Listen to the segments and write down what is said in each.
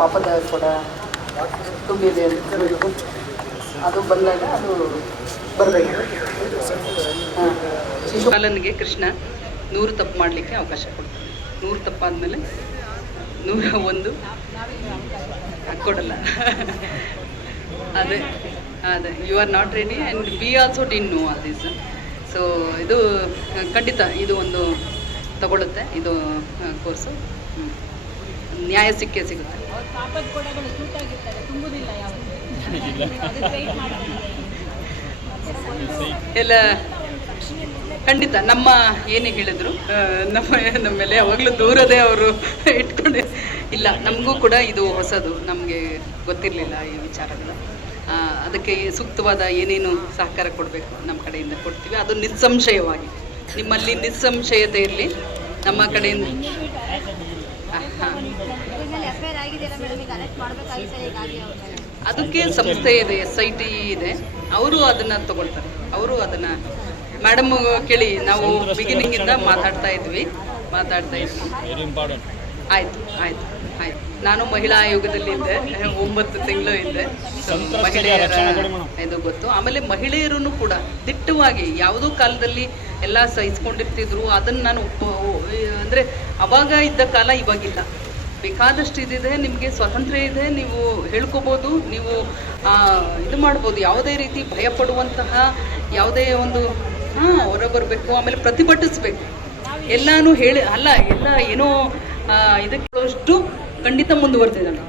ಪಾಪದ ಕೂಡ ತುಂಬಿದೆ ಅಂತ ಅದು ಬಂದಾಗ ಅದು ಬರಬೇಕು. ಹಾಂ. ಶಿಶುಪಾಲನಿಗೆ ಕೃಷ್ಣ ನೂರು ತಪ್ಪು ಮಾಡಲಿಕ್ಕೆ ಅವಕಾಶ ಕೊಡ್ತಾನೆ. ನೂರು ತಪ್ಪಾದಮೇಲೆ ನೂರ ಒಂದು ಕೊಡಲ್ಲ. ಅದೇ ಅದೇ. You are not ready and be also then know all this so ಇದು ಖಂಡಿತ ಇದು ಒಂದು ತಗೊಳ್ಳುತ್ತೆ ಇದು ಕೋರ್ಸು ನ್ಯಾಯ ಸಿಕ್ಕೇ ಸಿಗುತ್ತೆ. ಎಲ್ಲ ಖಂಡಿತ ನಮ್ಮ ಏನೇ ಹೇಳಿದ್ರು ನಮ್ಮ ನಮ್ಮ ಮೇಲೆ ಯಾವಾಗಲೂ ದೂರದೇ ಅವರು ಇಟ್ಕೊಂಡೆ ಇಲ್ಲ, ನಮಗೂ ಕೂಡ ಇದು ಹೊಸದು. ನಮಗೆ ಗೊತ್ತಿರಲಿಲ್ಲ ಈ ವಿಚಾರಗಳು. ಅದಕ್ಕೆ ಸೂಕ್ತವಾದ ಏನೇನು ಸಹಕಾರ ಕೊಡಬೇಕು ನಮ್ಮ ಕಡೆಯಿಂದ ಕೊಡ್ತೀವಿ. ಅದು ನಿಸ್ಸಂಶಯವಾಗಿ. ನಿಮ್ಮಲ್ಲಿ ನಿಸ್ಸಂಶಯತೆ ಇರಲಿ. ನಮ್ಮ ಕಡೆಯಿಂದ ಅದಕ್ಕೆ ಸಂಸ್ಥೆ ಇದೆ ಎಸ್ ಐ ಟಿ ಇದೆ. ಅವರು ಅದನ್ನ ತಗೊಳ್ತಾರೆ. ಅವರು ಅದನ್ನ ಮೇಡಮ್ ಕೇಳಿ ನಾವು ಬಿಗಿನಿಂಗ್ ಇಂದ ಮಾತಾಡ್ತಾ ಇದ್ವಿ. ಮಾತಾಡ್ತಾ ಇದ್ವಿ. ಆಯ್ತು ಆಯ್ತು. ಆಯ್ತು ನಾನು ಮಹಿಳಾ ಆಯೋಗದಲ್ಲಿ ಇದ್ದೆ ಒಂಬತ್ತು ತಿಂಗಳು ಇದ್ದೆ. ಮಹಿಳೆಯರ ಇದು ಗೊತ್ತು. ಆಮೇಲೆ ಮಹಿಳೆಯರನ್ನು ಕೂಡ ದಿಟ್ಟವಾಗಿ ಯಾವುದೋ ಕಾಲದಲ್ಲಿ ಎಲ್ಲ ಸಹಿಸ್ಕೊಂಡಿರ್ತಿದ್ರು ಅದನ್ನ ನಾನು ಅಂದ್ರೆ ಅವಾಗ ಇದ್ದ ಕಾಲ ಇವಾಗಿಲ್ಲ. ಬೇಕಾದಷ್ಟು ಇದಿದೆ ನಿಮಗೆ ಸ್ವಾತಂತ್ರ್ಯ ಇದೆ ನೀವು ಹೇಳ್ಕೋಬೋದು ನೀವು ಆ, ಇದು ಮಾಡ್ಬೋದು. ಯಾವುದೇ ರೀತಿ ಭಯ ಪಡುವಂತಹ ಯಾವುದೇ ಒಂದು ಹಾಂ ಹೊರ ಬರಬೇಕು ಆಮೇಲೆ ಪ್ರತಿಭಟಿಸ್ಬೇಕು. ಎಲ್ಲಾನು ಹೇಳಿ ಅಲ್ಲ ಎಲ್ಲ ಏನೋ ಇದಕ್ಕೆ ಇದಕ್ಕೆ ಖಂಡಿತ ಮುಂದುವರೆದಿದ್ದಾನೆ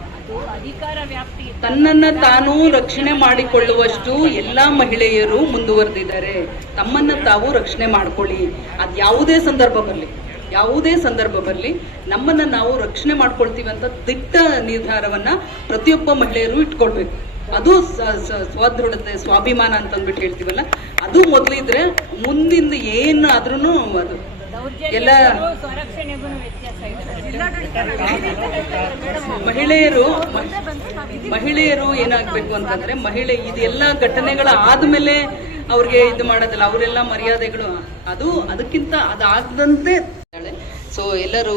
ತನ್ನನ್ನ ತಾನು ರಕ್ಷಣೆ ಮಾಡಿಕೊಳ್ಳುವಷ್ಟು ಎಲ್ಲಾ ಮಹಿಳೆಯರು ಮುಂದುವರೆದಿದ್ದಾರೆ. ತಮ್ಮನ್ನ ತಾವು ರಕ್ಷಣೆ ಮಾಡ್ಕೊಳ್ಳಿ. ಅದ್ ಯಾವುದೇ ಸಂದರ್ಭ ಬರಲಿ ಯಾವುದೇ ಸಂದರ್ಭ ಬರಲಿ ನಮ್ಮನ್ನ ನಾವು ರಕ್ಷಣೆ ಮಾಡ್ಕೊಳ್ತೀವಿ ಅಂತ ದಿಟ್ಟ ನಿರ್ಧಾರವನ್ನ ಪ್ರತಿಯೊಬ್ಬ ಮಹಿಳೆಯರು ಇಟ್ಕೊಳ್ಬೇಕು. ಅದು ಸ್ವದೃಢತೆ ಸ್ವಾಭಿಮಾನ ಅಂತ ಅಂದ್ಬಿಟ್ಟು ಹೇಳ್ತೀವಲ್ಲ ಅದು ಮೊದಲಿದ್ರೆ ಮುಂದಿಂದ ಏನು ಆದ್ರೂ ಅದು ಎಲ್ಲ ಮಹಿಳೆಯರು ಮಹಿಳೆಯರು ಏನಾಗಬೇಕು ಅಂತಂದ್ರೆ ಮಹಿಳೆ ಇದೆಲ್ಲ ಘಟನೆಗಳ ಆದ್ಮೇಲೆ ಅವ್ರಿಗೆ ಇದು ಮಾಡೋದಿಲ್ಲ, ಅವರೆಲ್ಲ ಮರ್ಯಾದೆಗಳು, ಅದು ಅದಕ್ಕಿಂತ ಅದಾಗದಂತೆ ಸೊ ಎಲ್ಲರೂ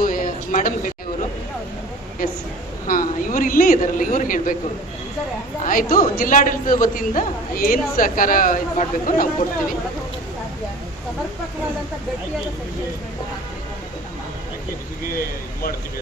ಮೇಡಮ್ ಹೇಳಿಯವರು ಎಸ್ ಹಾ, ಇವ್ರು ಇಲ್ಲೇ ಇದಾರಲ್ಲ ಇವ್ರು ಹೇಳಬೇಕು. ಆಯ್ತು, ಜಿಲ್ಲಾಡಳಿತದ ವತಿಯಿಂದ ಏನು ಸಹಕಾರ ಇದು ಮಾಡಬೇಕು, ನಾವು ಕೊಡ್ತೀವಿ. ಸಮರ್ಪಕವಾದಂಥ ಗಟ್ಟಿಯಾದ ಮಾಡ್ತೀವಿ.